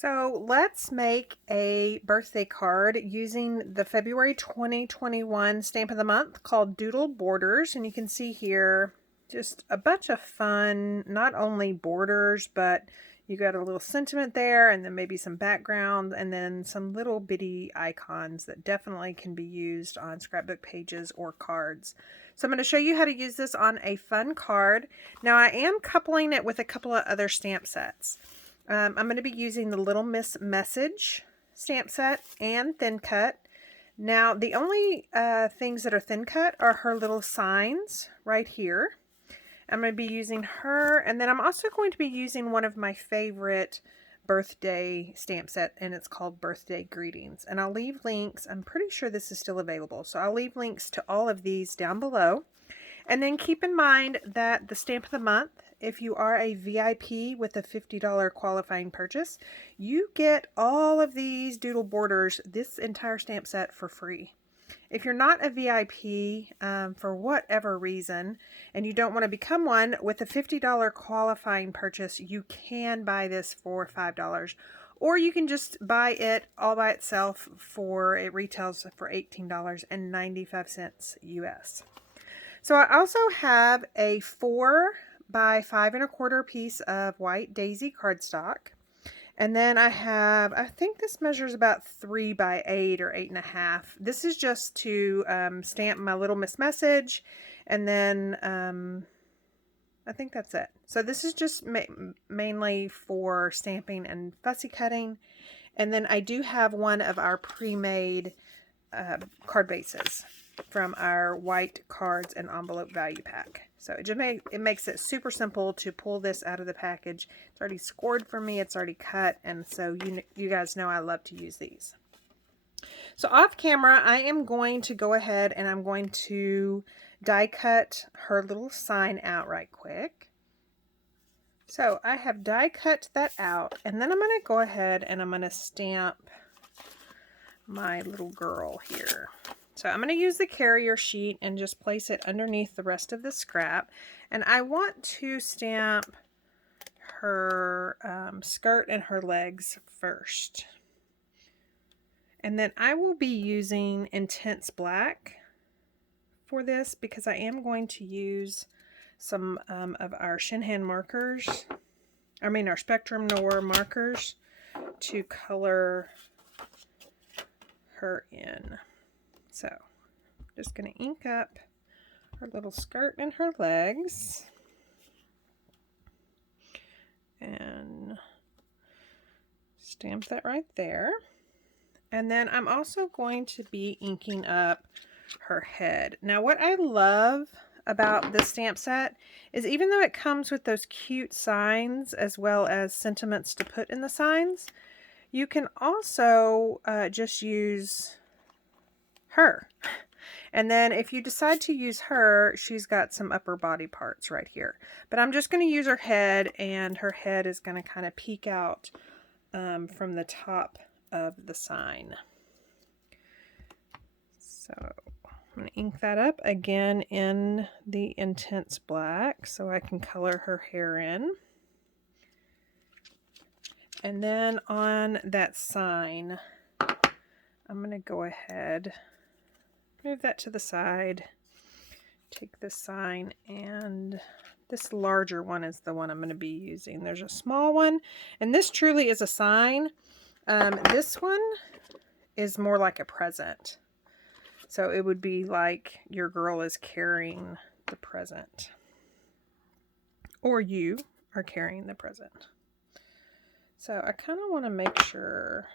So let's make a birthday card using the February 2021 stamp of the month called Doodle Borders. And you can see here just a bunch of fun, not only borders, but you got a little sentiment there and then maybe some background and then some little bitty icons that definitely can be used on scrapbook pages or cards. So I'm going to show you how to use this on a fun card. Now I am coupling it with a couple of other stamp sets. I'm going to be using the Little Miss Message stamp set and Thin Cut. Now, the only things that are thin cut are her little signs right here. I'm going to be using her, and then I'm also going to be using one of my favorite birthday stamp set, and it's called Birthday Greetings. And I'll leave links. I'm pretty sure this is still available, so I'll leave links to all of these down below. And then keep in mind that the stamp of the month, if you are a VIP with a $50 qualifying purchase, you get all of these doodle borders, this entire stamp set, for free. If you're not a VIP for whatever reason, and you don't want to become one, with a $50 qualifying purchase, you can buy this for $5. Or you can just buy it all by itself it retails for $18.95 US. So I also have a 4 by 5 1/4 piece of white daisy cardstock. And then I have, I think this measures about 3 by 8 or 8.5. This is just to stamp my Little Miss Message. And then I think that's it. So this is just mainly for stamping and fussy cutting. And then I do have one of our pre-made card bases from our white cards and envelope value pack. So it makes it super simple to pull this out of the package. It's already scored for me, it's already cut, and so you guys know I love to use these. So off camera, I am going to go ahead and I'm going to die cut her little sign out right quick. So I have die cut that out, and then I'm going to go ahead and I'm going to stamp my little girl here. So I'm going to use the carrier sheet and just place it underneath the rest of the scrap. And I want to stamp her skirt and her legs first. And then I will be using Intense Black for this because I am going to use some of our Shinhan markers. Our Spectrum Noir markers to color her in. So, just going to ink up her little skirt and her legs. And stamp that right there. And then I'm also going to be inking up her head. Now, what I love about this stamp set is even though it comes with those cute signs as well as sentiments to put in the signs, you can also just use her. And then if you decide to use her, she's got some upper body parts right here. But I'm just going to use her head, and her head is going to kind of peek out from the top of the sign. So I'm going to ink that up again in the Intense Black so I can color her hair in. And then on that sign, I'm going to go ahead, move that to the side, take this sign, and this larger one is the one I'm going to be using. There's a small one, and this truly is a sign. This one is more like a present. So it would be like your girl is carrying the present, or you are carrying the present. So I kind of want to make sure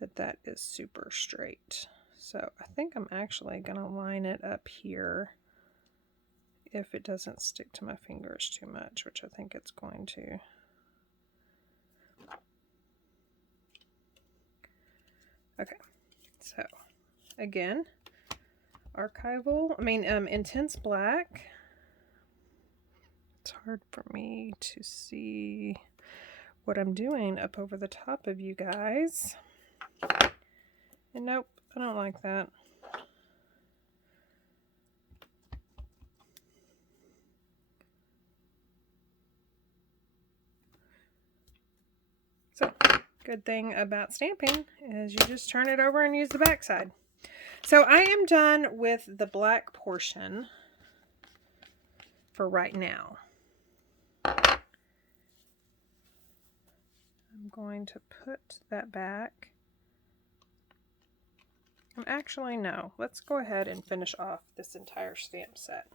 that that is super straight. So I think I'm actually going to line it up here if it doesn't stick to my fingers too much, which I think it's going to. Okay, so again, Intense Black. It's hard for me to see what I'm doing up over the top of you guys. And nope, I don't like that. So Good thing about stamping is you just turn it over and use the back side. So I am done with the black portion for right now. I'm going to put that back. Actually, no. Let's go ahead and finish off this entire stamp set.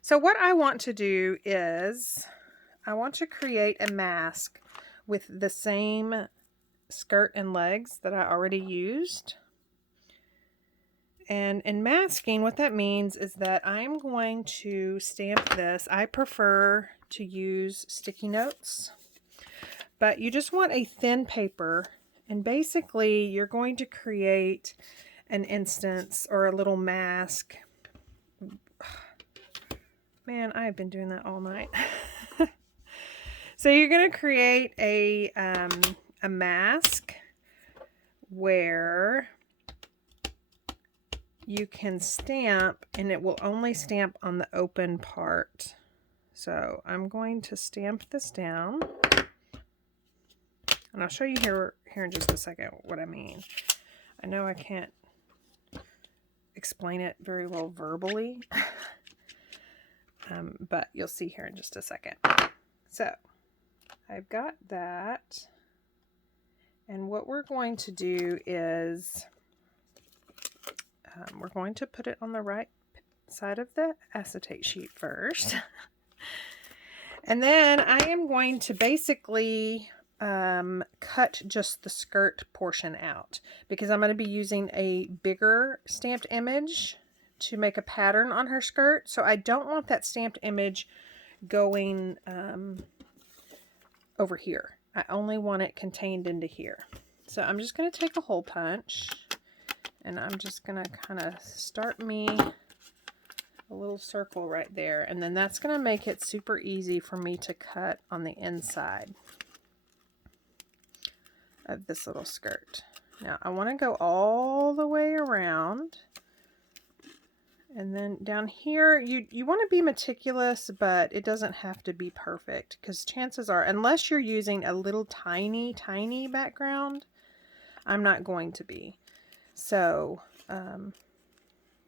So what I want to do is I want to create a mask with the same skirt and legs that I already used. And in masking, what that means is that I'm going to stamp this. I prefer to use sticky notes, but you just want a thin paper, and basically you're going to create an instance or a little mask. Man, I've been doing that all night. So you're going to create a mask where you can stamp, and it will only stamp on the open part. So I'm going to stamp this down, and I'll show you here in just a second what I mean. I know I can't explain it very well verbally, but you'll see here in just a second. So I've got that, and what we're going to do is we're going to put it on the right side of the acetate sheet first. And then I am going to basically cut just the skirt portion out, because I'm going to be using a bigger stamped image to make a pattern on her skirt. So I don't want that stamped image going over here. I only want it contained into here. So I'm just going to take a hole punch, and I'm just going to kind of start me a little circle right there. And then that's going to make it super easy for me to cut on the inside of this little skirt. Now I want to go all the way around. And then down here, you want to be meticulous, but it doesn't have to be perfect, because chances are, unless you're using a little tiny background, I'm not going to be. So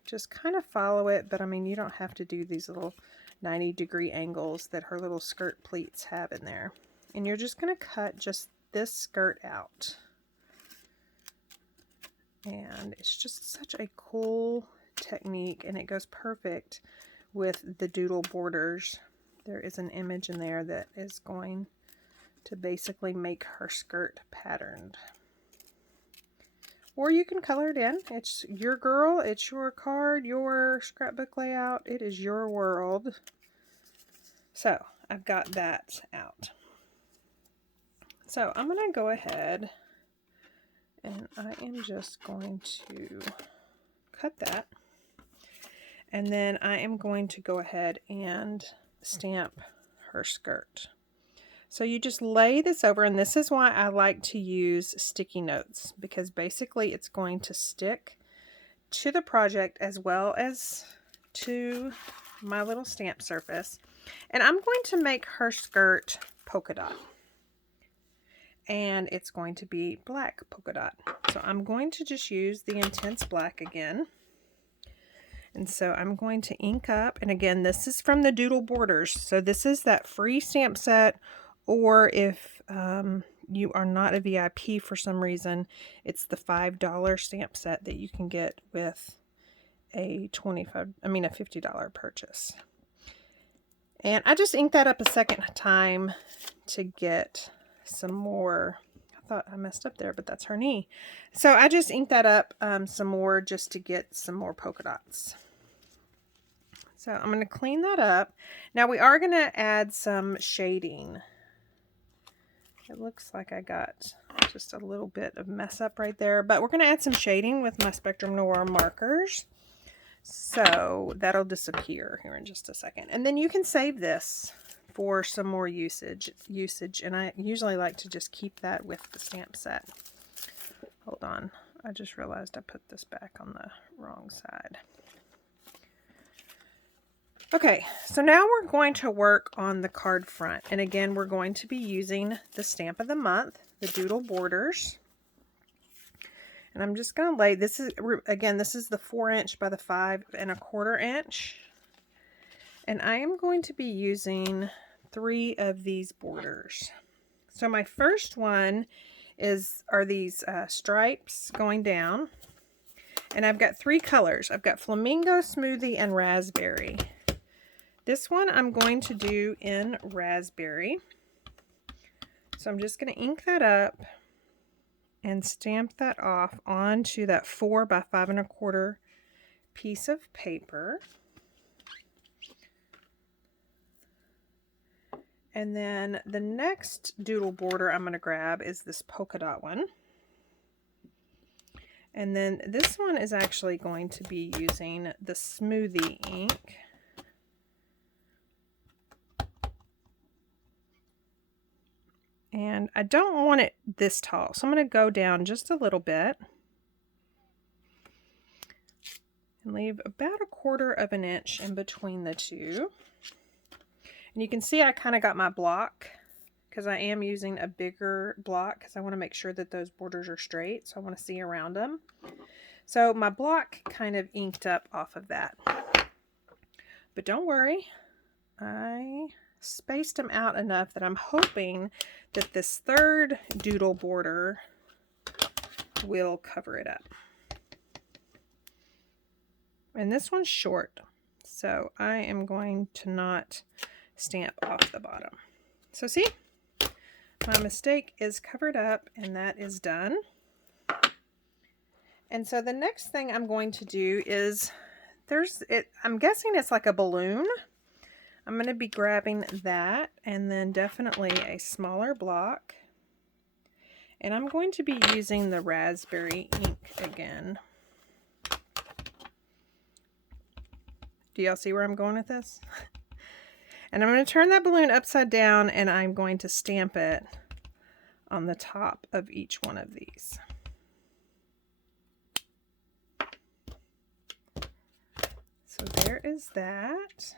just kind of follow it, but I mean, you don't have to do these little 90-degree angles that her little skirt pleats have in there. And you're just going to cut just this skirt out. And it's just such a cool technique, and it goes perfect with the doodle borders. There is an image in there that is going to basically make her skirt patterned. Or you can color it in. It's your girl, it's your card, your scrapbook layout. It is your world. So I've got that out. So I'm going to go ahead and I am just going to cut that. And then I am going to go ahead and stamp her skirt. So you just lay this over, and this is why I like to use sticky notes, because basically it's going to stick to the project as well as to my little stamp surface. And I'm going to make her skirt polka dot. And it's going to be black polka dot. So I'm going to just use the Intense Black again. And so I'm going to ink up, and again, this is from the Doodle Borders. So this is that free stamp set, or if you are not a VIP for some reason, it's the $5 stamp set that you can get with a $50 purchase. And I just inked that up a second time to get some more. I thought I messed up there, but that's her knee. So I just inked that up some more just to get some more polka dots. So I'm going to clean that up. Now we are going to add some shading. It looks like I got just a little bit of mess up right there, but we're going to add some shading with my Spectrum Noir markers. So that'll disappear here in just a second. And then you can save this for some more usage. And I usually like to just keep that with the stamp set. Hold on. I just realized I put this back on the wrong side. Okay, so now we're going to work on the card front. And again, we're going to be using the stamp of the month, the Doodle Borders. And I'm just going to lay, this is, again, this is the 4" by the 5¼ inch. And I am going to be using 3 of these borders. So my first one are these stripes going down. And I've got 3 colors. I've got Flamingo, Smoothie, and Raspberry. This one I'm going to do in Raspberry. So I'm just going to ink that up and stamp that off onto that 4 by 5¼ piece of paper. And then the next doodle border I'm going to grab is this polka dot one. And then this one is actually going to be using the Smoothie ink. And I don't want it this tall, so I'm going to go down just a little bit and leave about 1/4 inch in between the two. And you can see I kind of got my block because I am using a bigger block because I want to make sure that those borders are straight, so I want to see around them. So my block kind of inked up off of that. But don't worry, I spaced them out enough that I'm hoping that this third doodle border will cover it up. And this one's short, so I am going to not stamp off the bottom. So see, my mistake is covered up and that is done. And so the next thing I'm going to do is, I'm guessing it's like a balloon. I'm going to be grabbing that and then definitely a smaller block. And I'm going to be using the raspberry ink again. Do y'all see where I'm going with this? And I'm going to turn that balloon upside down and I'm going to stamp it on the top of each one of these. So there is that.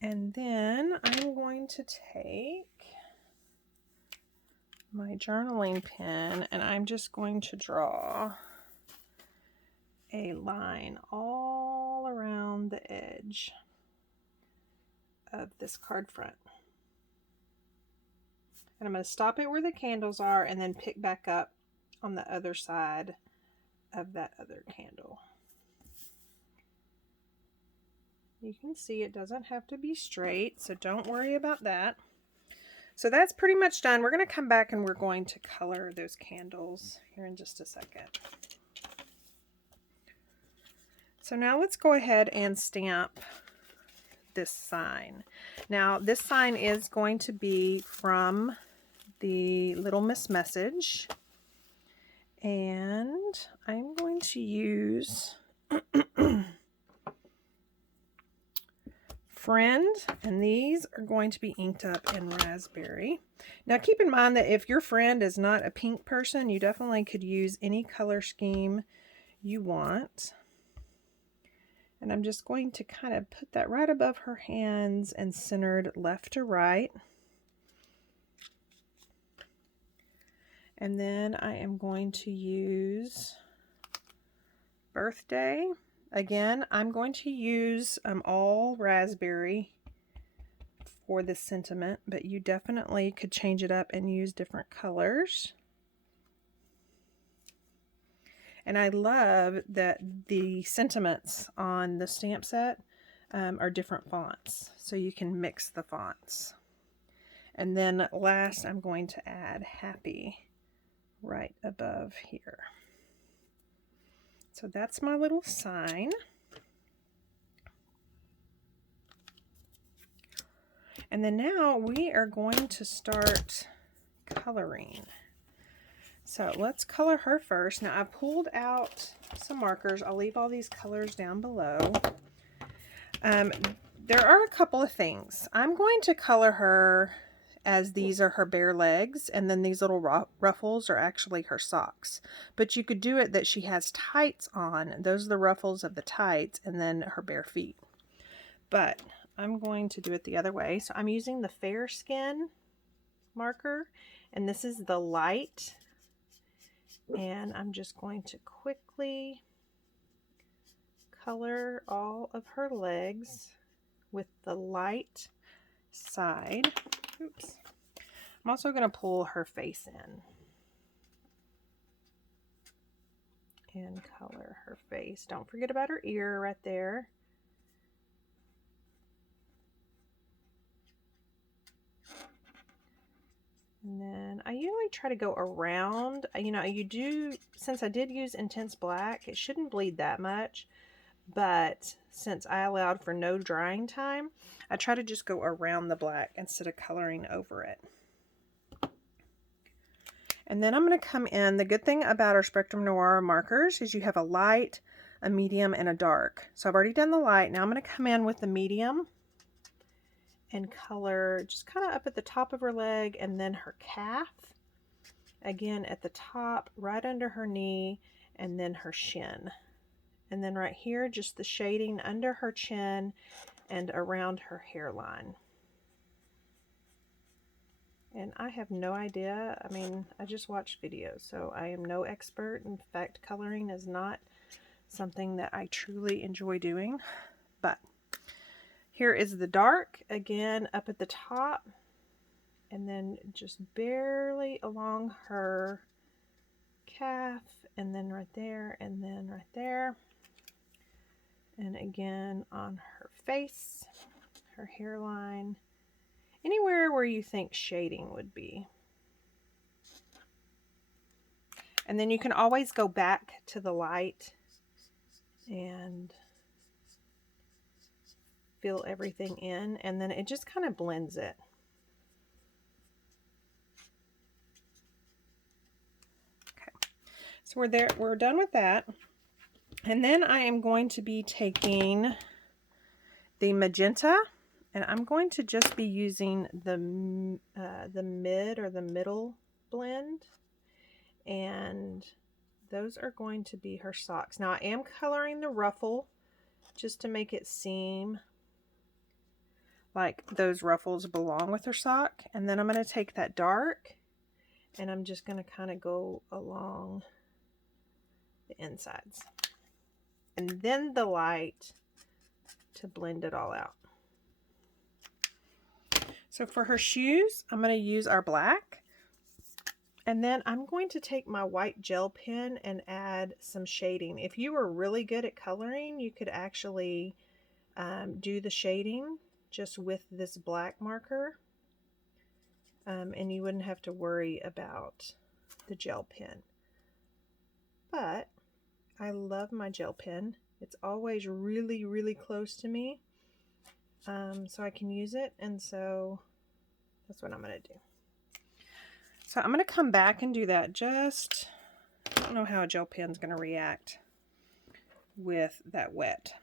And then I'm going to take my journaling pen and I'm just going to draw a line all around the edge of this card front. And I'm going to stop it where the candles are and then pick back up on the other side of that other candle. You can see it doesn't have to be straight, so don't worry about that. So that's pretty much done. We're going to come back and we're going to color those candles here in just a second. So now let's go ahead and stamp this sign. Now this sign is going to be from the Little Miss Message. And I'm going to use Friend, and these are going to be inked up in Raspberry. Now keep in mind that if your friend is not a pink person, you definitely could use any color scheme you want. And I'm just going to kind of put that right above her hands and centered left to right. And then I am going to use Birthday. Again, I'm going to use all raspberry for this sentiment, but you definitely could change it up and use different colors. And I love that the sentiments on the stamp set are different fonts, so you can mix the fonts. And then last, I'm going to add Happy right above here. So that's my little sign. And then now we are going to start coloring. So let's color her first. Now I pulled out some markers. I'll leave all these colors down below. There are a couple of things. I'm going to color her as these are her bare legs, and then these little ruffles are actually her socks. But you could do it that she has tights on. Those are the ruffles of the tights, and then her bare feet. But I'm going to do it the other way. So I'm using the Fair Skin marker, and this is the light. And I'm just going to quickly color all of her legs with the light side. Oops. I'm also going to pull her face in and color her face. Don't forget about her ear right there. And then I usually try to go around, you know, since I did use Intense Black, it shouldn't bleed that much, but since I allowed for no drying time, I try to just go around the black instead of coloring over it. And then I'm going to come in. The good thing about our Spectrum Noir markers is you have a light, a medium, and a dark. So I've already done the light. Now I'm going to come in with the medium and color just kind of up at the top of her leg, and then her calf. Again, at the top, right under her knee, and then her shin. And then right here, just the shading under her chin and around her hairline. And I have no idea. I mean, I just watched videos, so I am no expert. In fact, coloring is not something that I truly enjoy doing. But here is the dark, again, up at the top, and then just barely along her calf, and then right there, and then right there. And again on her face, her hairline, anywhere where you think shading would be. And then you can always go back to the light and fill everything in, and then it just kind of blends it. Okay, so we're done with that. And then I am going to be taking the magenta, and I'm going to just be using the mid or the middle blend, and those are going to be her socks. Now I am coloring the ruffle just to make it seem like those ruffles belong with her sock, and then I'm going to take that dark and I'm just going to kind of go along the insides, and then the light to blend it all out. So for her shoes, I'm going to use our black, and then I'm going to take my white gel pen and add some shading. If you were really good at coloring, you could actually do the shading just with this black marker, and you wouldn't have to worry about the gel pen. But I love my gel pen. It's always really, really close to me, so I can use it, and so that's what I'm going to do. So I'm going to come back and do that. I don't know how a gel pen's going to react with that wet.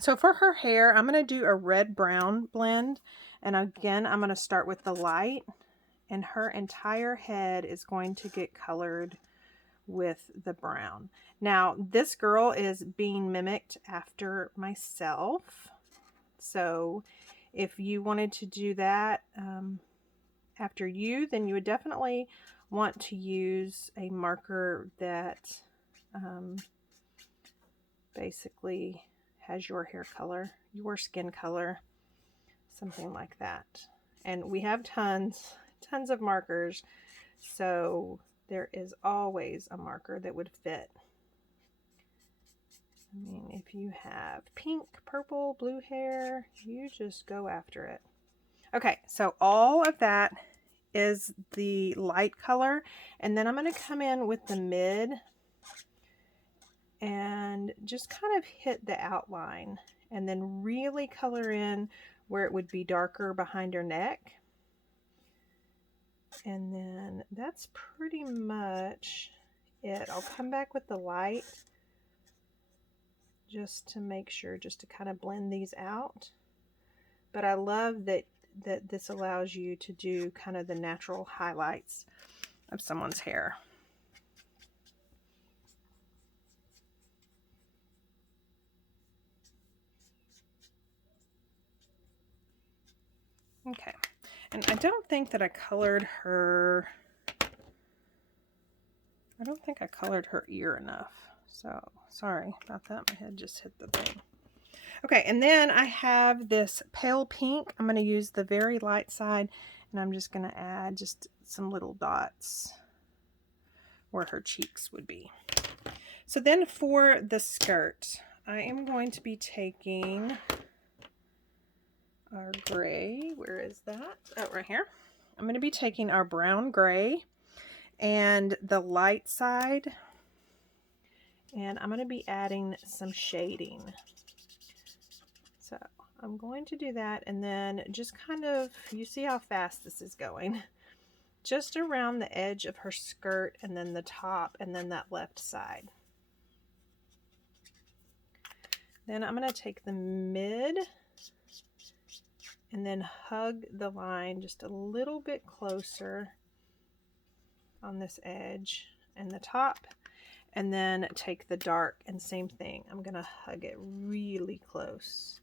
So for her hair, I'm going to do a red-brown blend, and again, I'm going to start with the light, and her entire head is going to get colored with the brown. Now, this girl is being mimicked after myself, so if you wanted to do that after you, then you would definitely want to use a marker that basically has your hair color, your skin color, something like that. And we have tons of markers, so there is always a marker that would fit. I mean, if you have pink, purple, blue hair, you just go after it. Okay, so all of that is the light color, and then I'm going to come in with the mid and just kind of hit the outline, and then really color in where it would be darker behind her neck. And then that's pretty much it. I'll come back with the light just to make sure, just to kind of blend these out. But I love that that this allows you to do kind of the natural highlights of someone's hair. Okay, and I don't think that I colored her, I don't think I colored her ear enough. So sorry about that, my head just hit the thing. Okay, and then I have this pale pink. I'm going to use the very light side, and I'm just going to add just some little dots where her cheeks would be. So then for the skirt, I am going to be taking our gray. Where is that? Oh, right here. I'm going to be taking our brown gray and the light side, and I'm going to be adding some shading. So I'm going to do that, and then just kind of, you see how fast this is going, just around the edge of her skirt, and then the top, and then that left side. Then I'm going to take the mid and then hug the line just a little bit closer on this edge and the top, and then take the dark and same thing. I'm going to hug it really close.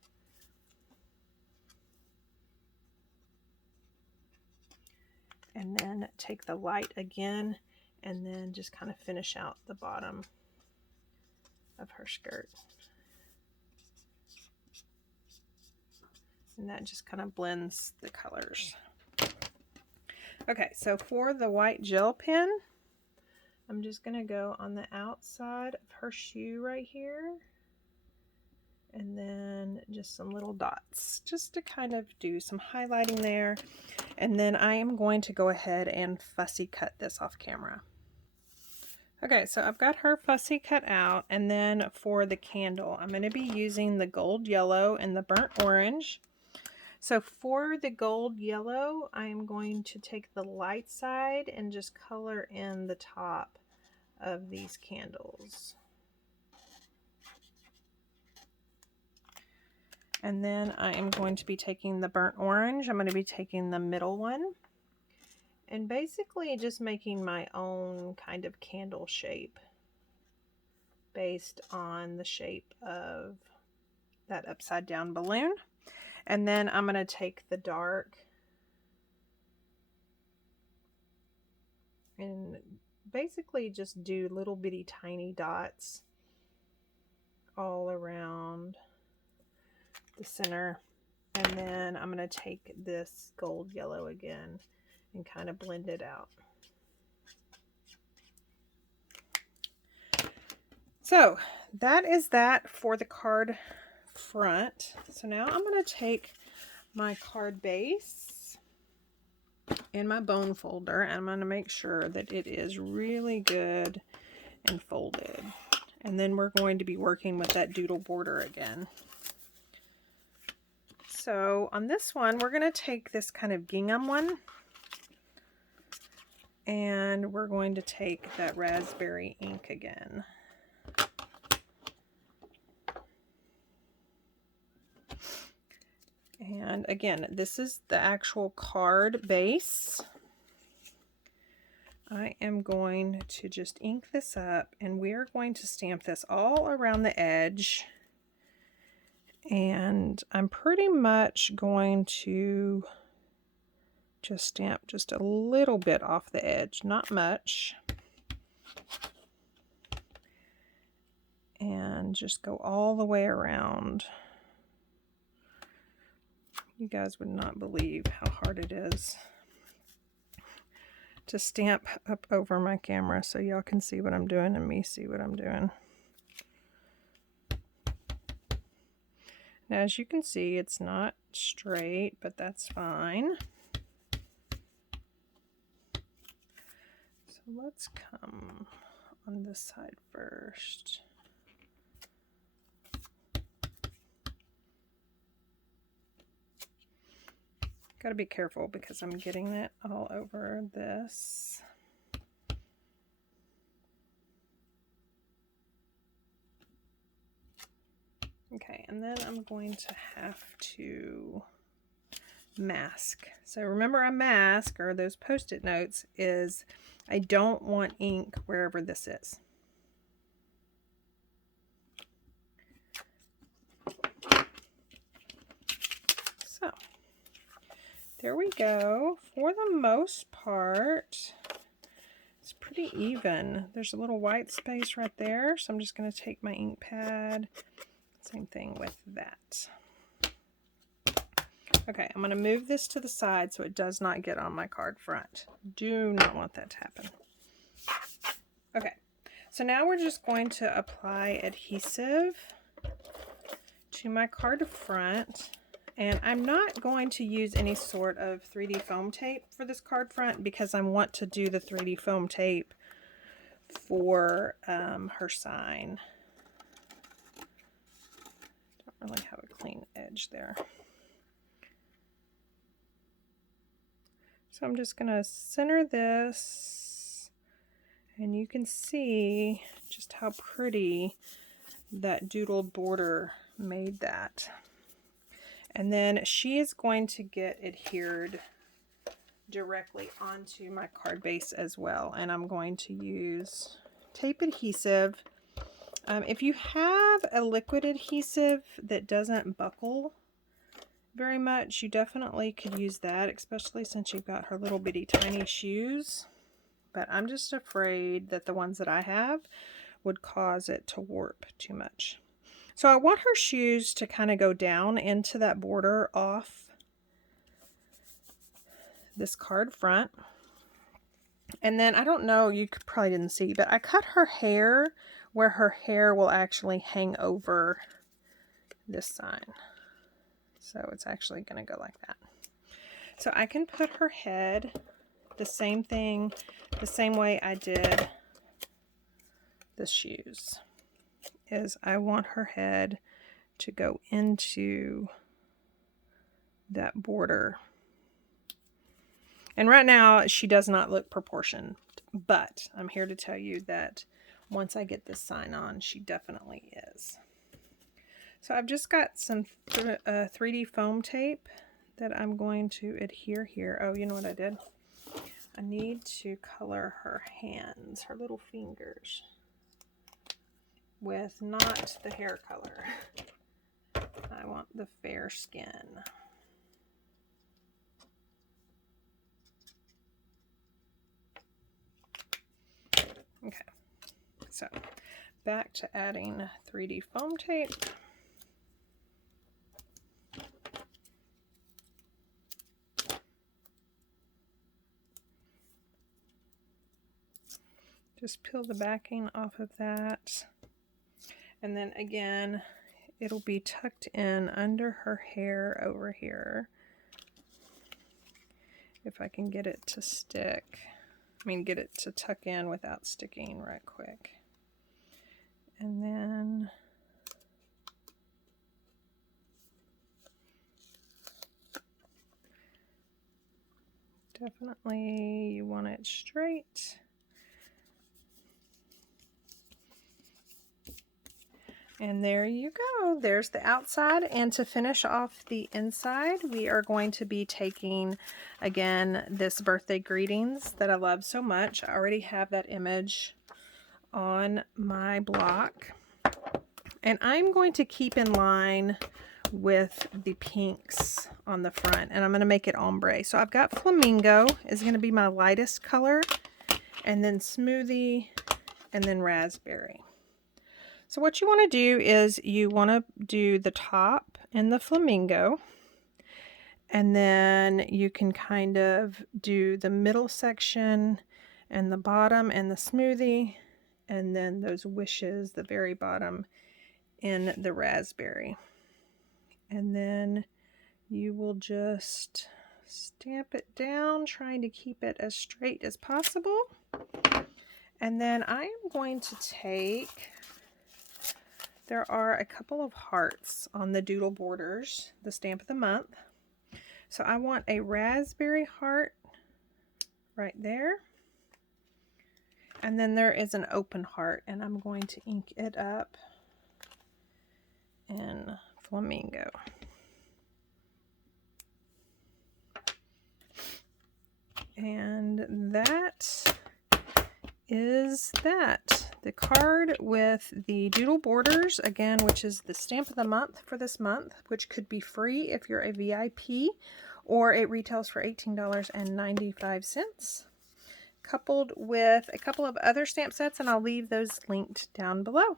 And then take the light again and then just kind of finish out the bottom of her skirt. And that just kind of blends the colors. Okay, so for the white gel pen, I'm just going to go on the outside of her shoe right here. And then just some little dots, just to kind of do some highlighting there. And then I am going to go ahead and fussy cut this off camera. Okay, so I've got her fussy cut out, and then for the candle, I'm going to be using the gold yellow and the burnt orange. So for the gold yellow, I am going to take the light side and just color in the top of these candles. And then I am going to be taking the burnt orange. I'm going to be taking the middle one and basically just making my own kind of candle shape based on the shape of that upside down balloon. And then I'm going to take the dark and basically just do little bitty tiny dots all around the center. And then I'm going to take this gold yellow again and kind of blend it out. So that is that for the card front. So now I'm going to take my card base in my bone folder, and I'm going to make sure that it is really good and folded. And then we're going to be working with that doodle border again. So on this one, we're going to take this kind of gingham one, and we're going to take that raspberry ink again. And again, this is the actual card base. I am going to just ink this up, and we are going to stamp this all around the edge. And I'm pretty much going to just stamp just a little bit off the edge, not much. And just go all the way around. You guys would not believe how hard it is to stamp up over my camera so y'all can see what I'm doing and me see what I'm doing. Now, as you can see, it's not straight, but that's fine. So let's come on this side first. Got to be careful because I'm getting it all over this. Okay, and then I'm going to have to mask. So remember, a mask, or those post-it notes, is I don't want ink wherever this is. So there we go. For the most part, it's pretty even. There's a little white space right there, so I'm just going to take my ink pad. Same thing with that. Okay, I'm going to move this to the side so it does not get on my card front. Do not want that to happen. Okay, so now we're just going to apply adhesive to my card front. And I'm not going to use any sort of 3D foam tape for this card front because I want to do the 3D foam tape for her sign. Don't really have a clean edge there. So I'm just going to center this, and you can see just how pretty that doodled border made that. And then she is going to get adhered directly onto my card base as well. And I'm going to use tape adhesive. If you have a liquid adhesive that doesn't buckle very much, you definitely could use that, especially since you've got her little bitty tiny shoes. But I'm just afraid that the ones that I have would cause it to warp too much. So I want her shoes to kind of go down into that border off this card front. And then, I don't know, you probably didn't see, but I cut her hair where her hair will actually hang over this sign. So it's actually going to go like that. So I can put her head the same thing, the same way I did the shoes, is I want her head to go into that border. And right now she does not look proportioned, but I'm here to tell you that once I get this sign on, she definitely is. So I've just got some 3D foam tape that I'm going to adhere here. Oh, you know what I did? I need to color her hands, her little fingers, with not the hair color. I want the fair skin. Okay, so back to adding 3D foam tape. Just peel the backing off of that. And then again, it'll be tucked in under her hair over here. If I can get it to stick. I mean, get it to tuck in without sticking right quick. And then definitely you want it straight. And there you go. There's the outside. And to finish off the inside, we are going to be taking, again, this birthday greetings that I love so much. I already have that image on my block. And I'm going to keep in line with the pinks on the front. And I'm going to make it ombre. So I've got Flamingo is going to be my lightest color. And then Smoothie. And then Raspberry. So what you want to do is you want to do the top and the Flamingo, and then you can kind of do the middle section and the bottom and the Smoothie, and then those wishes, the very bottom, in the Raspberry. And then you will just stamp it down, trying to keep it as straight as possible. And then I am going to take... There are a couple of hearts on the doodle borders, the stamp of the month. So I want a raspberry heart right there. And then there is an open heart, and I'm going to ink it up in Flamingo. And that is that. The card with the doodle borders, again, which is the stamp of the month for this month, which could be free if you're a VIP, or it retails for $18.95, coupled with a couple of other stamp sets, and I'll leave those linked down below.